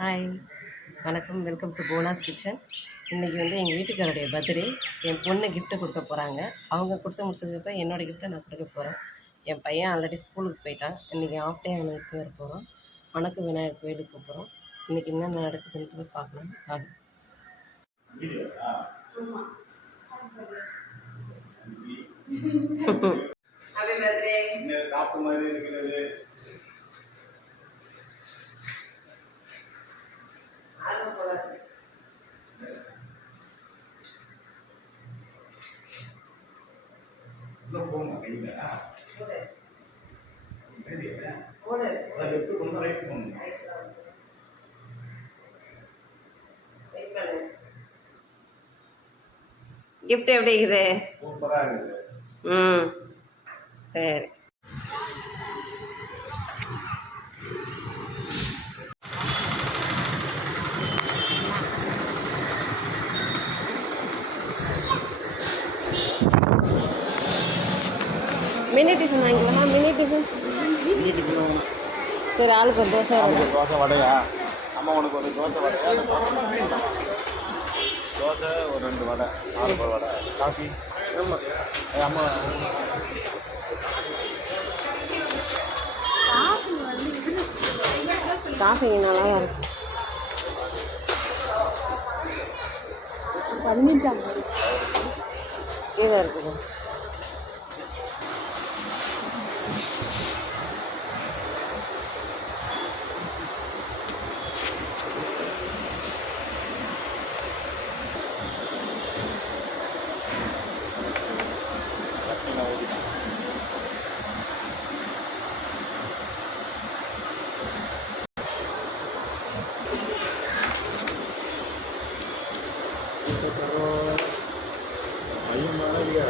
Hi, வணக்கம். Welcome to போனாஸ் kitchen. இன்றைக்கி எங்கள் வீட்டுக்காரோடைய பர்த்டே. என் பொண்ணு கிஃப்ட்டு கொடுக்க போகிறாங்க. அவங்க கொடுத்து முடிச்சதுக்கப்புறம் என்னோடய கிஃப்ட்டை நான் கொடுக்க போகிறேன். என் பையன் ஆல்ரெடி ஸ்கூலுக்கு போயிட்டான். இன்றைக்கி ஆஃப் டே அவனுக்கு வர போகிறோம். வணக்கம் விநாயகர் கோயிலுக்கு போகிறோம். இன்றைக்கி என்ன நடக்குதுன்றது பார்க்கலாம். Happy birthday. காப்பு மாதிரி இருக்கிறது. போங்க கையில் லெஃப்ட் போகணும், ரைட் போகணும். கிஃப்ட் எப்படி இருக்குது? சூப்பராக இருக்குது. சரி. மினி டிஃபன் வாங்கிக்கலாமா? மினி டிஃபன் சரி. ஆளுக்கு ஒரு தோசை. தோசை வடையா? அம்மா உனக்கு ஒரு தோசை வடையா? தோசை ஒரு 2 வடை, 4 வடை. காஃபி? ஆமாம். அம்மா காஃபி நல்லா இருக்கும். 15 கீழே இருக்குது. ayam mana dia?